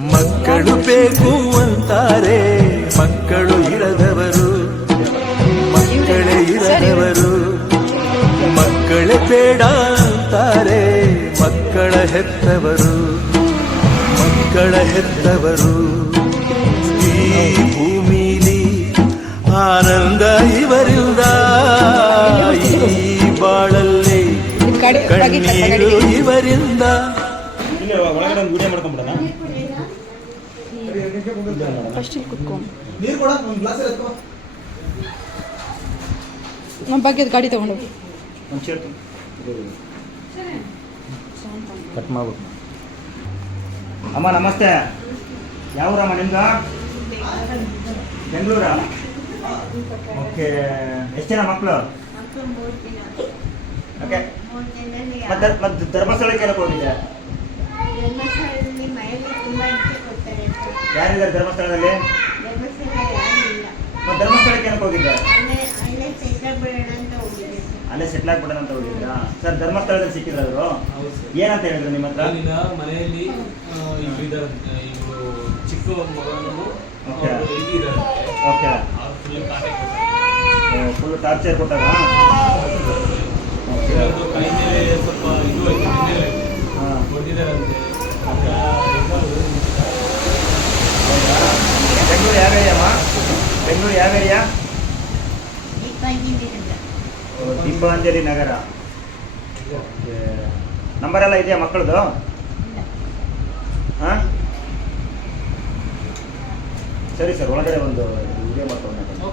ಮಕ್ಕಳು ಬೇಕು ಅಂತಾರೆ. ಮಕ್ಕಳು ಇರದವರು ಮಕ್ಕಳೇ ಇರದವರು. ಮಕ್ಕಳೇ ಬೇಡ ಅಂತಾರೆ. ಮಕ್ಕಳ ಹೆತ್ತವರು ಮಕ್ಕಳ ಹೆತ್ತವರು. ಈ ಭೂಮಿಲಿ ಆನಂದ ಇವರಿಂದ ಈ ಬಾಳಲ್ಲಿ ಕಣ್ಣೀರು ಇವರಿಂದ ಒಳಗಡೆ ಒಂದು ವಿಡಿಯೋ ಫಸ್ಟ್ ಇಲ್ಲಿ ಕುತ್ಕೊಂಡು ನೀರು ಕೊಡ ಒಂದು ಗ್ಲಾಸ್ ಎತ್ಕೋ. ನಮ್ಮ ಬಗ್ಗೆ ಗಾಡಿ ತಗೊಂಡು ಒಂದು ಚೇರ್ ಕಟ್ ಮಾಡ್ಬೇಕು. ಅಮ್ಮ ನಮಸ್ತೆ. ಯಾವೂರಮ್ಮ ನಿಮ್ದು? ಬೆಂಗಳೂರ? ಓಕೆ. ಎಷ್ಟು ಜನ ಮಕ್ಕಳು ಓಕೆ. ಮತ್ತೆ ಮತ್ತೆ ಧರ್ಮಸ್ಥಳಕ್ಕೆ ಏನಕ್ಕೆ ಯಾರಿದ್ದಾರೆ ಧರ್ಮಸ್ಥಳದಲ್ಲಿ? ಮತ್ತೆ ಧರ್ಮಸ್ಥಳಕ್ಕೆ ಏನಕ್ಕೆ ಹೋಗಿದ್ದಾರೆ ಅಲ್ಲೇ ಸೆಟ್ಲ್ ಆಗ್ಬಿಡೋಣ ಅಂತ ಹೋಗಿದ್ರಾ ಸರ್ ಧರ್ಮಸ್ಥಳದಲ್ಲಿ ಸಿಕ್ಕಿದ್ರು ಏನಂತ ಹೇಳಿದ್ರು ನಿಮ್ಮ ಹತ್ರ? ಅಲ್ಲಿನ ಮನೆಯಲ್ಲಿ ಚಿಕ್ಕ ಮಗನು. ಇದಾರಂತೆ ಓಕೆ. ಫುಲ್ ಟಾರ್ಚರ್ ಕೊಟ್ಟಾಗ ಓಕೆ. ಅದು ಕೈ ಮೇಲೆ ಸ್ವಲ್ಪ ಯಾವ ಏರಿಯಮ್ಮ ಬೆಂಗಳೂರು ಯಾವ ಏರಿಯಾ ದೀಪಾಂಜಲಿ ನಗರ. ನಂಬರ್ ಎಲ್ಲ ಇದೆಯಾ ಮಕ್ಕಳದು? ಹಾಂ? ಸರಿ ಸರ್ ಒಳಗಡೆ ಒಂದು ವಿಡಿಯೋ ಮಾಡ್ಕೊಂಡು